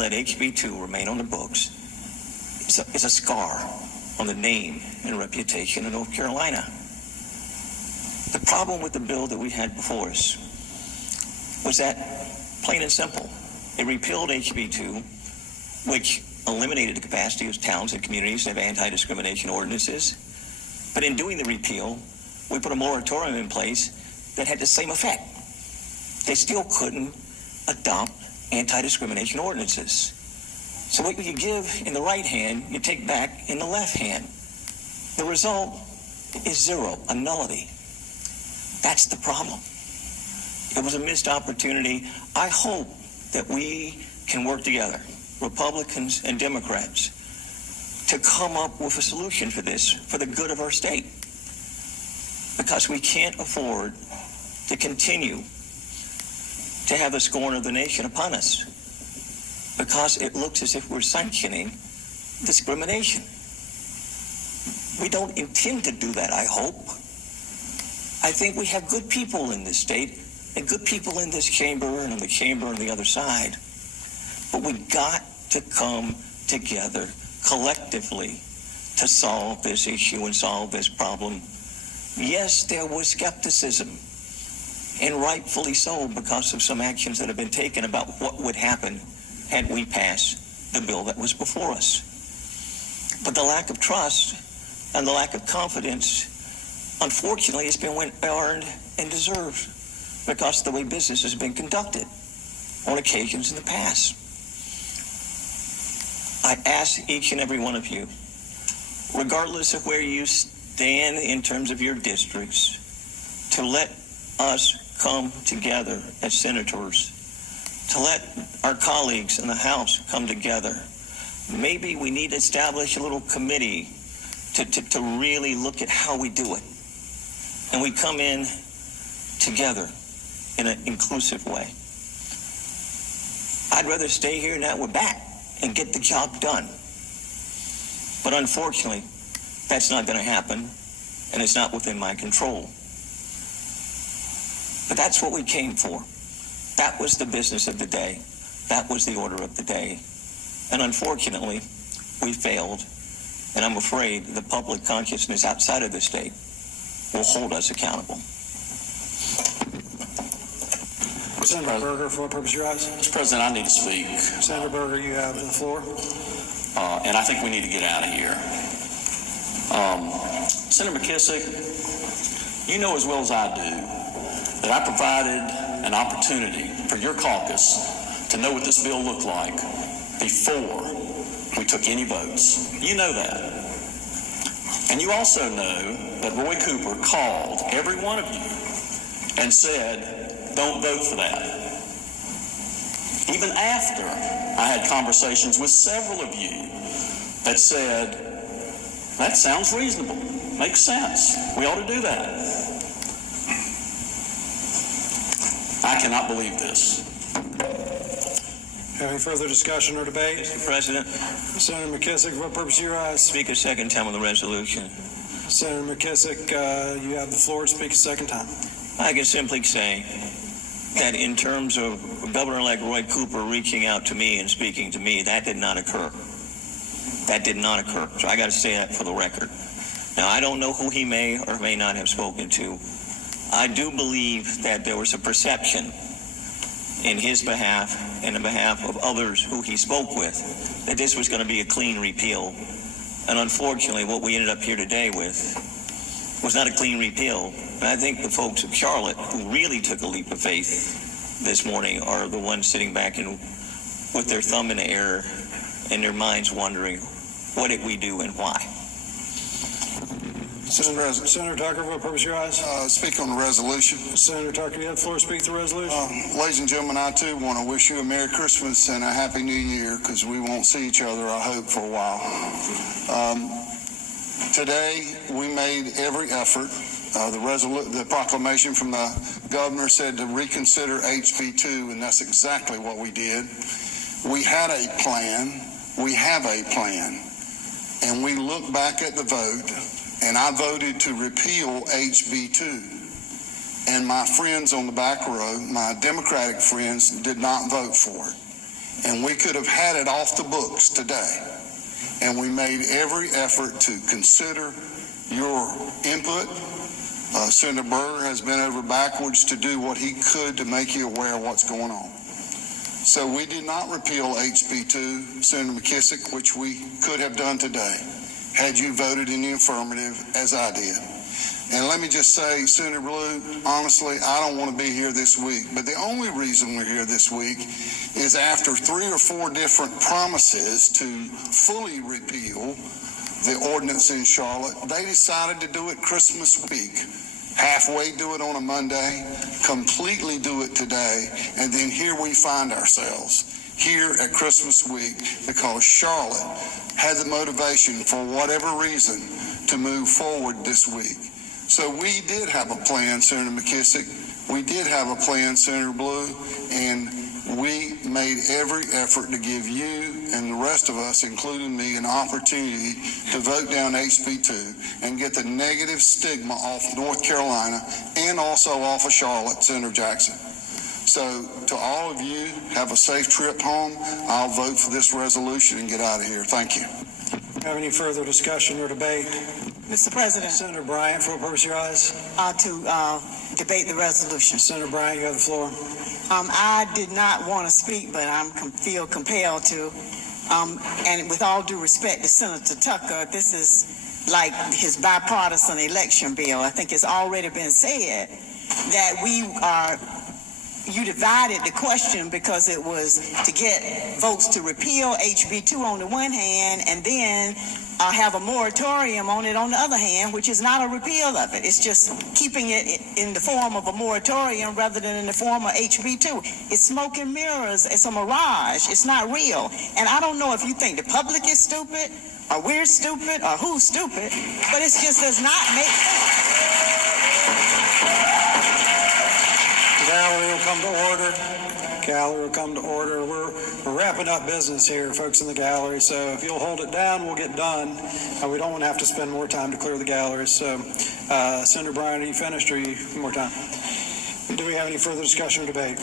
let HB2 remain on the books is a scar on the name and reputation of North Carolina. The problem with the bill that we had before us was that, plain and simple, it repealed HB2, which eliminated the capacity of towns and communities to have anti-discrimination ordinances. But in doing the repeal, we put a moratorium in place that had the same effect. They still couldn't adopt anti-discrimination ordinances. So what you give in the right hand, you take back in the left hand. The result is zero, a nullity. That's the problem. It was a missed opportunity. I hope that we can work together, Republicans and Democrats, to come up with a solution for this, for the good of our state. Because we can't afford to continue to have the scorn of the nation upon us, because it looks as if we're sanctioning discrimination. We don't intend to do that, I hope. I think we have good people in this state and good people in this chamber and in the chamber on the other side. But we got to come together collectively to solve this issue and solve this problem. Yes, there was skepticism, and rightfully so, because of some actions that have been taken about what would happen had we passed the bill that was before us. But the lack of trust and the lack of confidence, unfortunately, has been earned and deserved because of the way business has been conducted on occasions in the past. I ask each and every one of you, regardless of where you stand in terms of your districts, to let us come together as senators, to let our colleagues in the House come together. Maybe we need to establish a little committee to really look at how we do it. And we come in together in an inclusive way. I'd rather stay here now we're back and get the job done. But unfortunately, that's not going to happen, and it's not within my control. But that's what we came for. That was the business of the day. That was the order of the day. And unfortunately, we failed. And I'm afraid the public consciousness outside of the state will hold us accountable. Senator Berger, for what purpose you rise? Mr. President, I need to speak. Senator Berger, you have the floor. And I think we need to get out of here. Senator McKissick, you know as well as I do that I provided an opportunity for your caucus to know what this bill looked like before we took any votes. You know that. And you also know that Roy Cooper called every one of you and said, don't vote for that. Even after I had conversations with several of you that said, that sounds reasonable, makes sense, we ought to do that. I cannot believe this. Any further discussion or debate? Mr. President. Senator McKissick, for what purpose you rise? Speak a second time on the resolution. Senator McKissick, you have the floor. Speak a second time. I can simply say that in terms of Governor-elect Roy Cooper reaching out to me and speaking to me, that did not occur. That did not occur. So I got to say that for the record. Now, I don't know who he may or may not have spoken to. I do believe that there was a perception in his behalf and on behalf of others who he spoke with that this was going to be a clean repeal. And unfortunately, what we ended up here today with was not a clean repeal. And I think the folks of Charlotte who really took a leap of faith this morning are the ones sitting back and with their thumb in the air and their minds wondering, what did we do and why? Senator Tucker, for what purpose you rise? Speak on the resolution. Senator Tucker, you have the floor. Speak the resolution. Ladies and gentlemen, I too want to wish you a Merry Christmas and a Happy New Year, because we won't see each other, I hope, for a while. Today, we made every effort. The proclamation from the governor said to reconsider HB2, and that's exactly what we did. We had a plan. We have a plan. And we look back at the vote, and I voted to repeal HB2. And my friends on the back row, my Democratic friends, did not vote for it. and we could have had it off the books today. And we made every effort to consider your input. Senator Berger has bent over backwards to do what he could to make you aware of what's going on. So we did not repeal HB2, Senator McKissick, which we could have done today had you voted in the affirmative as I did. And let me just say, Senator Blue, honestly, I don't want to be here this week, but the only reason we're here this week is after 3 or 4 different promises to fully repeal the ordinance in Charlotte, they decided to do it Christmas week. Halfway do it on a Monday, completely do it today, and then here we find ourselves here at Christmas week because Charlotte had the motivation for whatever reason to move forward this week. So we did have a plan, Senator McKissick. We did have a plan, Senator Blue, and we made every effort to give you and the rest of us, including me, an opportunity to vote down HB2 and get the negative stigma off North Carolina and also off of Charlotte, Senator Jackson. So to all of you, have a safe trip home. I'll vote for this resolution and get out of here. Thank you. Have any further discussion or debate? Mr. President, Senator Bryant, for what purpose your eyes? to debate the resolution. Senator Bryant, you have the floor. I did not want to speak, but I feel compelled to. And with all due respect to Senator Tucker, this is like his bipartisan election bill. I think it's already been said that you divided the question because it was to get votes to repeal HB2 on the one hand and then have a moratorium on it on the other hand, which is not a repeal of it. It's just keeping it in the form of a moratorium rather than in the form of HB2. It's smoke and mirrors. It's a mirage. It's not real. And I don't know if you think the public is stupid or we're stupid or who's stupid, but it just does not make sense. Gallery will come to order. Gallery will come to order. We're wrapping up business here, folks in the gallery, so if you'll hold it down, we'll get done. We don't want to have to spend more time to clear the gallery. So, Senator Bryant, are you finished or are you more time? Do we have any further discussion or debate?